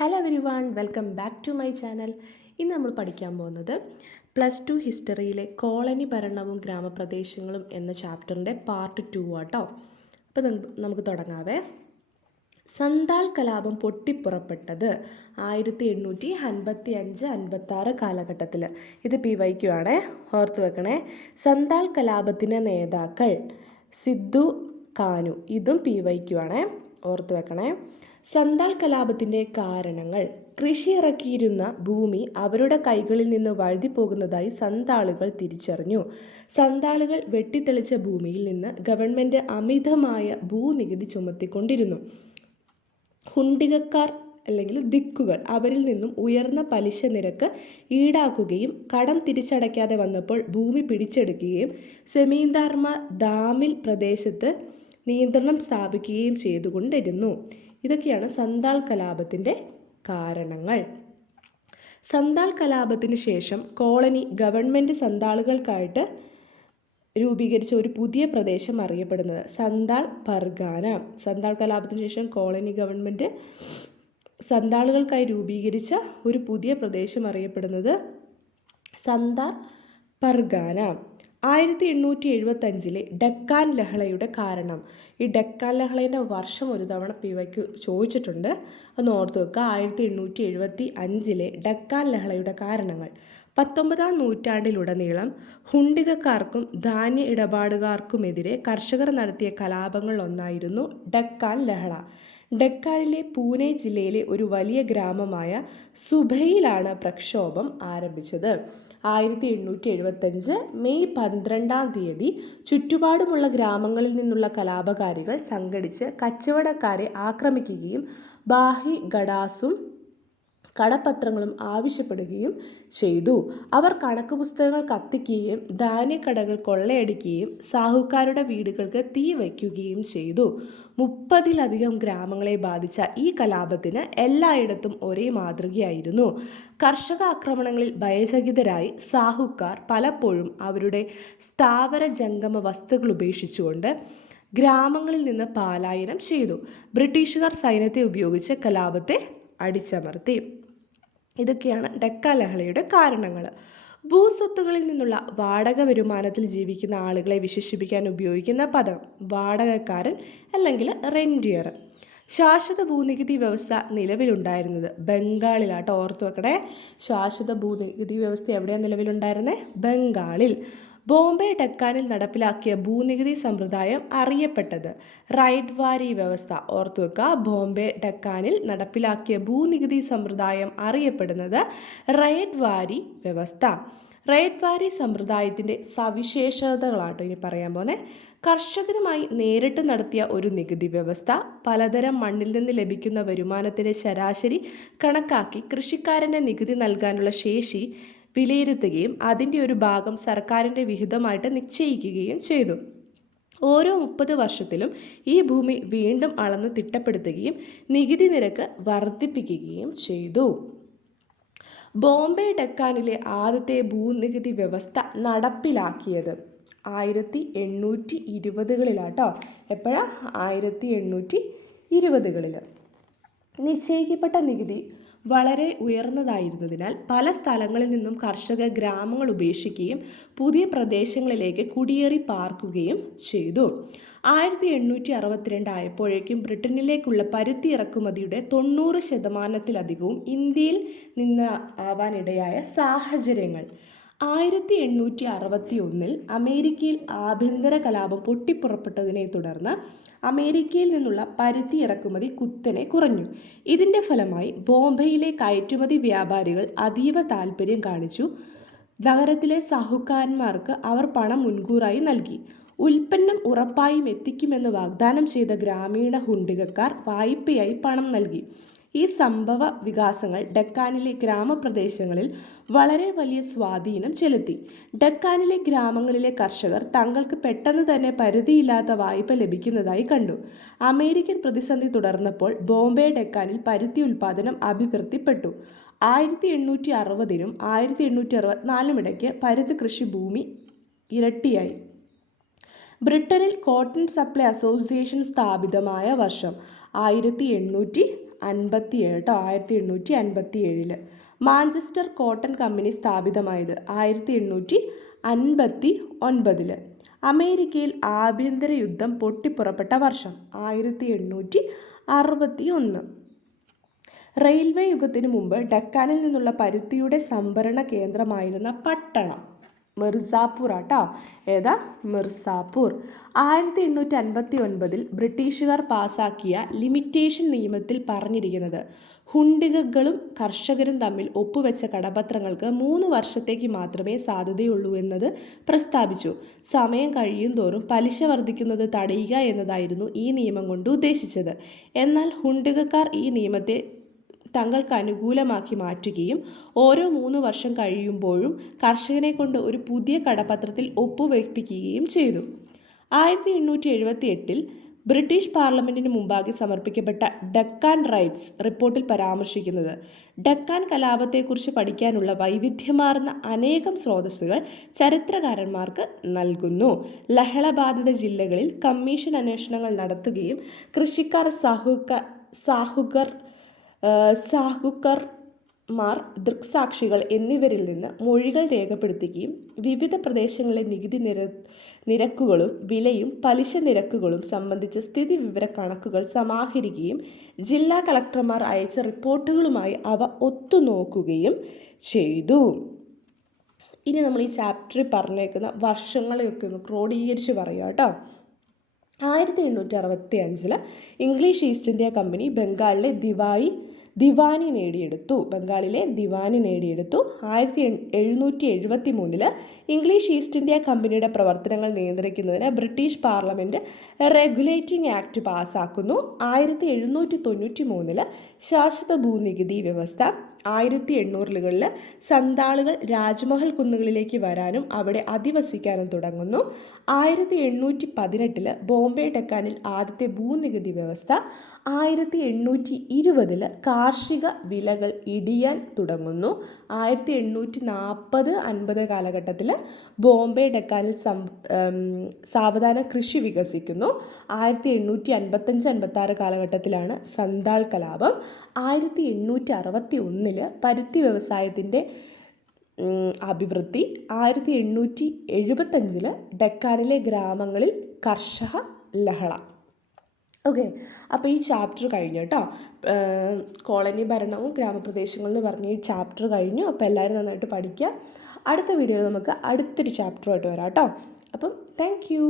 Hello everyone, welcome back to my channel. ഇന്ന് നമ്മൾ പഠിക്കാൻ പോകുന്നത് +2 ഹിസ്റ്ററിയിലെ കോളനി ഭരണവും ഗ്രാമപ്രദേശങ്ങളും എന്ന ചാപ്റ്ററിൻ്റെ പാർട്ട് 2 ആട്ടോ. അപ്പോൾ നമുക്ക് തുടങ്ങാവേ. സന്താൾ കലാപം പൊട്ടിപ്പുറപ്പെട്ടത് 1855-56 കാലഘട്ടത്തിൽ. ഇത് PYQ ആണേ, ഓർത്ത് വെക്കണേ. സന്താൾ കലാപത്തിൻ്റെ നേതാക്കൾ സിദ്ധു കാനു, ഇതും PYQ ആണേ, ഓർത്ത് വെക്കണേ. സന്താൾ കലാപത്തിൻ്റെ കാരണങ്ങൾ: കൃഷി ഇറക്കിയിരുന്ന ഭൂമി അവരുടെ കൈകളിൽ നിന്ന് വഴുതിപ്പോകുന്നതായി സന്താളുകൾ തിരിച്ചറിഞ്ഞു. സന്താളുകൾ വെട്ടിത്തെളിച്ച ഭൂമിയിൽ നിന്ന് ഗവൺമെൻറ് അമിതമായ ഭൂനികുതി ചുമത്തിക്കൊണ്ടിരുന്നു. ഹുണ്ടികക്കാർ അല്ലെങ്കിൽ ദിക്കുകൾ അവരിൽ നിന്നും ഉയർന്ന പലിശ നിരക്ക് ഈടാക്കുകയും കടം തിരിച്ചടയ്ക്കാതെ വന്നപ്പോൾ ഭൂമി പിടിച്ചെടുക്കുകയും സെമീന്ദാർമാർ ദാമിൽ പ്രദേശത്ത് നിയന്ത്രണം സ്ഥാപിക്കുകയും ചെയ്തുകൊണ്ടിരുന്നു. ഇതൊക്കെയാണ് സന്താൾ കലാപത്തിൻ്റെ കാരണങ്ങൾ. സന്താൾ കലാപത്തിന് ശേഷം കോളനി ഗവൺമെൻറ് സന്താളുകൾക്കായിട്ട് രൂപീകരിച്ച ഒരു പുതിയ പ്രദേശം അറിയപ്പെടുന്നത് സന്താൾ പർഗാന. സന്താൾ കലാപത്തിന് ശേഷം കോളനി ഗവൺമെൻറ് സന്താളുകൾക്കായി രൂപീകരിച്ച ഒരു പുതിയ പ്രദേശം അറിയപ്പെടുന്നത് സന്താൾ പർഗാന. 1875 ഡെക്കാൻ ലഹളയുടെ കാരണം. ഈ ഡെക്കാൻ ലഹളയുടെ വർഷം ഒരു തവണ PYQ ചോദിച്ചിട്ടുണ്ട്, ഒന്ന് ഓർത്ത് വെക്കുക. 1875 ഡെക്കാൻ ലഹളയുടെ കാരണങ്ങൾ: 19-ാം നൂറ്റാണ്ടിലുടനീളം ഹുണ്ടികക്കാർക്കും ധാന്യ ഇടപാടുകാർക്കുമെതിരെ കർഷകർ നടത്തിയ കലാപങ്ങളിലൊന്നായിരുന്നു ഡെക്കാൻ ലഹള. ഡെക്കാനിലെ പൂനെ ജില്ലയിലെ ഒരു വലിയ ഗ്രാമമായ സുബയിലാണ് പ്രക്ഷോഭം ആരംഭിച്ചത്. 1875 മെയ് 12 ചുറ്റുപാടുമുള്ള ഗ്രാമങ്ങളിൽ നിന്നുള്ള കലാപകാരികൾ സംഘടിച്ച് കച്ചവടക്കാരെ ആക്രമിക്കുകയും ബാഹി ഗഡാസും കടപ്പത്രങ്ങളും ആവശ്യപ്പെടുകയും ചെയ്തു. അവർ കണക്ക് പുസ്തകങ്ങൾ കത്തിക്കുകയും ധാന്യക്കടകൾ കൊള്ളയടിക്കുകയും സാഹുക്കാരുടെ വീടുകൾക്ക് തീ വയ്ക്കുകയും ചെയ്തു. 30-ലധികം ഗ്രാമങ്ങളെ ബാധിച്ച ഈ കലാപത്തിന് എല്ലായിടത്തും ഒരേ മാതൃകയായിരുന്നു. കർഷക ആക്രമണങ്ങളിൽ ഭയചകിതരായി സാഹുക്കാർ പലപ്പോഴും അവരുടെ സ്ഥാവര ജംഗമ വസ്തുക്കൾ ഉപേക്ഷിച്ചുകൊണ്ട് ഗ്രാമങ്ങളിൽ നിന്ന് പലായനം ചെയ്തു. ബ്രിട്ടീഷുകാർ സൈന്യത്തെ ഉപയോഗിച്ച് കലാപത്തെ അടിച്ചമർത്തി. ഇതൊക്കെയാണ് ഡെക്കാൻ ലഹളയുടെ കാരണങ്ങൾ. ഭൂസ്വത്തുകളിൽ നിന്നുള്ള വാടക വരുമാനത്തിൽ ജീവിക്കുന്ന ആളുകളെ വിശേഷിപ്പിക്കാൻ ഉപയോഗിക്കുന്ന പദം വാടകക്കാരൻ അല്ലെങ്കിൽ റെൻറ്റിയർ. ശാശ്വത ഭൂനികുതി വ്യവസ്ഥ നിലവിലുണ്ടായിരുന്നത് ബംഗാളിലാട്ടോ, ഓർത്തു വെക്കണേ. ശാശ്വത ഭൂനികുതി വ്യവസ്ഥ എവിടെയാണ് നിലവിലുണ്ടായിരുന്നത്? ബംഗാളിൽ. ബോംബെ ഡെക്കാനിൽ നടപ്പിലാക്കിയ ഭൂനികുതി സമ്പ്രദായം അറിയപ്പെട്ടത് റൈറ്റ്വാരി വ്യവസ്ഥ. ഓർത്തു വെക്കുക, ബോംബെ ഡെക്കാനിൽ നടപ്പിലാക്കിയ ഭൂനികുതി സമ്പ്രദായം അറിയപ്പെടുന്നത് റൈറ്റ്വാരി വ്യവസ്ഥ. റൈറ്റ്വാരി സമ്പ്രദായത്തിൻ്റെ സവിശേഷതകളാട്ടോ ഇനി പറയാൻ പോകുന്നത്. കർഷകരുമായി നേരിട്ട് നടത്തിയ ഒരു നികുതി വ്യവസ്ഥ. പലതരം മണ്ണിൽ നിന്ന് ലഭിക്കുന്ന വരുമാനത്തിൻ്റെ ശരാശരി കണക്കാക്കി കൃഷിക്കാരൻ്റെ നികുതി നൽകാനുള്ള ശേഷി വിലയിരുത്തുകയും അതിൻ്റെ ഒരു ഭാഗം സർക്കാരിൻ്റെ വിഹിതമായിട്ട് നിശ്ചയിക്കുകയും ചെയ്തു. ഓരോ 30 വർഷത്തിലും ഈ ഭൂമി വീണ്ടും അളന്ന് തിട്ടപ്പെടുത്തുകയും നികുതി നിരക്ക് വർദ്ധിപ്പിക്കുകയും ചെയ്തു. ബോംബെ ഡെക്കാനിലെ ആദ്യത്തെ ഭൂനികുതി വ്യവസ്ഥ നടപ്പിലാക്കിയത് 1820-കളിലാട്ടോ. എപ്പോഴാണ്? 1820-കളിൽ. നിശ്ചയിക്കപ്പെട്ട നികുതി വളരെ ഉയർന്നതായിരുന്നതിനാൽ പല സ്ഥലങ്ങളിൽ നിന്നും കർഷകർ ഗ്രാമങ്ങൾ ഉപേക്ഷിക്കുകയും പുതിയ പ്രദേശങ്ങളിലേക്ക് കുടിയേറി പാർക്കുകയും ചെയ്തു. 1862 ആയപ്പോഴേക്കും ബ്രിട്ടനിലേക്കുള്ള പരുത്തി ഇറക്കുമതിയുടെ 90% ഇന്ത്യയിൽ നിന്ന് ആവാനിടയായ സാഹചര്യങ്ങൾ. 1861 അമേരിക്കയിൽ ആഭ്യന്തര കലാപം പൊട്ടിപ്പുറപ്പെട്ടതിനെ തുടർന്ന് അമേരിക്കയിൽ നിന്നുള്ള പരുത്തി ഇറക്കുമതി കുത്തനെ കുറഞ്ഞു. ഇതിൻ്റെ ഫലമായി ബോംബെയിലെ കയറ്റുമതി വ്യാപാരികൾ അതീവ താൽപ്പര്യം കാണിച്ചു. നഗരത്തിലെ സാഹുക്കാരന്മാർക്ക് അവർ പണം മുൻകൂറായി നൽകി. ഉൽപ്പന്നം ഉറപ്പായും എത്തിക്കുമെന്ന് വാഗ്ദാനം ചെയ്ത ഗ്രാമീണ ഹുണ്ടികക്കാർ വായ്പയായി പണം നൽകി. ഈ സംഭവ വികാസങ്ങൾ ഡെക്കാനിലെ ഗ്രാമപ്രദേശങ്ങളിൽ വളരെ വലിയ സ്വാധീനം ചെലുത്തി. ഡെക്കാനിലെ ഗ്രാമങ്ങളിലെ കർഷകർ തങ്ങൾക്ക് പെട്ടെന്ന് തന്നെ പരിധിയില്ലാത്ത വായ്പ ലഭിക്കുന്നതായി കണ്ടു. അമേരിക്കൻ പ്രതിസന്ധി തുടർന്നപ്പോൾ ബോംബെ ഡെക്കാനിൽ പരുത്തി ഉൽപ്പാദനം അഭിവൃദ്ധിപ്പെട്ടു. 1860-നും 1864-നും ഇടയ്ക്ക് പരുത്തി കൃഷി ഭൂമി ഇരട്ടിയായി. ബ്രിട്ടനിൽ കോട്ടൺ സപ്ലൈ അസോസിയേഷൻ സ്ഥാപിതമായ വർഷം 1865. കേട്ടോ, 1857. മാഞ്ചസ്റ്റർ കോട്ടൺ കമ്പനി സ്ഥാപിതമായത് 1859. അമേരിക്കയിൽ ആഭ്യന്തര യുദ്ധം പൊട്ടിപ്പുറപ്പെട്ട വർഷം 1861. റെയിൽവേ യുഗത്തിനു മുമ്പ് ഡക്കാനിൽ നിന്നുള്ള പരുത്തിയുടെ സംഭരണ കേന്ദ്രമായിരുന്ന പട്ടണം മിർസാപൂർ ആട്ടോ. ഏതാ? മിർസാപൂർ. 1859 ബ്രിട്ടീഷുകാർ പാസാക്കിയ ലിമിറ്റേഷൻ നിയമത്തിൽ പറഞ്ഞിരിക്കുന്നത് ഹുണ്ടികകളും കർഷകരും തമ്മിൽ ഒപ്പുവെച്ച കടപത്രങ്ങൾക്ക് 3 വർഷത്തേക്ക് മാത്രമേ സാധ്യതയുള്ളൂ എന്നത് പ്രസ്താവിച്ചു. സമയം കഴിയും തോറും പലിശ വർദ്ധിക്കുന്നത് തടയുക എന്നതായിരുന്നു ഈ നിയമം കൊണ്ട് ഉദ്ദേശിച്ചത്. എന്നാൽ ഹുണ്ടികക്കാർ ഈ നിയമത്തെ തങ്ങൾക്ക് അനുകൂലമാക്കി മാറ്റുകയും ഓരോ 3 വർഷം കഴിയുമ്പോഴും കർഷകനെ കൊണ്ട് ഒരു പുതിയ കടപത്രത്തിൽ ഒപ്പുവയ്പ്പിക്കുകയും ചെയ്തു. 1878 ബ്രിട്ടീഷ് പാർലമെന്റിന് മുമ്പാകെ സമർപ്പിക്കപ്പെട്ട ഡക്കാൻ റൈറ്റ്സ് റിപ്പോർട്ടിൽ പരാമർശിക്കുന്നത് ഡക്കാൻ കലാപത്തെക്കുറിച്ച് പഠിക്കാനുള്ള വൈവിധ്യമാർന്ന അനേകം സ്രോതസ്സുകൾ ചരിത്രകാരന്മാർക്ക് നൽകുന്നു. ലഹളബാധിത ജില്ലകളിൽ കമ്മീഷൻ അന്വേഷണങ്ങൾ നടത്തുകയും കൃഷിക്കാർ സാഹുക്കർമാർ ദൃക്സാക്ഷികൾ എന്നിവരിൽ നിന്ന് മൊഴികൾ രേഖപ്പെടുത്തുകയും വിവിധ പ്രദേശങ്ങളിലെ നികുതി നിരക്കുകളും വിലയും പലിശ നിരക്കുകളും സംബന്ധിച്ച സ്ഥിതി വിവര കണക്കുകൾ സമാഹരിക്കുകയും ജില്ലാ കളക്ടർമാർ അയച്ച റിപ്പോർട്ടുകളുമായി അവ ഒത്തുനോക്കുകയും ചെയ്തു. ഇനി നമ്മൾ ഈ ചാപ്റ്ററിൽ പറഞ്ഞേക്കുന്ന വർഷങ്ങളെയൊക്കെ ഒന്ന് ക്രോഡീകരിച്ച് പറയാം കേട്ടോ. 1865 ഇംഗ്ലീഷ് ഈസ്റ്റ് ഇന്ത്യ കമ്പനി ബംഗാളിലെ ദിവാനി നേടിയെടുത്തു. 1773 ഇംഗ്ലീഷ് ഈസ്റ്റ് ഇന്ത്യ കമ്പനിയുടെ പ്രവർത്തനങ്ങൾ നിയന്ത്രിക്കുന്നതിന് ബ്രിട്ടീഷ് പാർലമെന്റ് റെഗുലേറ്റിംഗ് ആക്ട് പാസ്സാക്കുന്നു. 1793 ശാശ്വത ഭൂനികുതി വ്യവസ്ഥ. 1800-കളിൽ സന്താളുകൾ രാജ്മഹൽ കുന്നുകളിലേക്ക് വരാനും അവിടെ അധിവസിക്കാനും തുടങ്ങുന്നു. 1818 ബോംബെ ഡക്കാനിൽ ആദ്യത്തെ ഭൂനികുതി വ്യവസ്ഥ. 1820 കാർഷിക വിലകൾ ഇടിയാൻ തുടങ്ങുന്നു. 1840-50 കാലഘട്ടത്തിൽ ബോംബെ ഡക്കാനിൽ സാവധാന കൃഷി വികസിക്കുന്നു. 1855-56 കാലഘട്ടത്തിലാണ് സന്താൾ കലാപം. 1861 പരുത്തി വ്യവസായത്തിൻ്റെ അഭിവൃദ്ധി. 1875 ഡക്കാനിലെ ഗ്രാമങ്ങളിൽ കർഷക ലഹള. ഓക്കെ, അപ്പോൾ ഈ ചാപ്റ്റർ കഴിഞ്ഞു കേട്ടോ. കോളനി ഭരണവും ഗ്രാമപ്രദേശങ്ങളെന്ന് പറഞ്ഞ ഈ ചാപ്റ്റർ കഴിഞ്ഞു. അപ്പോൾ എല്ലാവരും നന്നായിട്ട് പഠിക്കുക. അടുത്ത വീഡിയോയിൽ നമുക്ക് അടുത്തൊരു ചാപ്റ്ററുമായിട്ട് വരാം കേട്ടോ. അപ്പം താങ്ക് യു.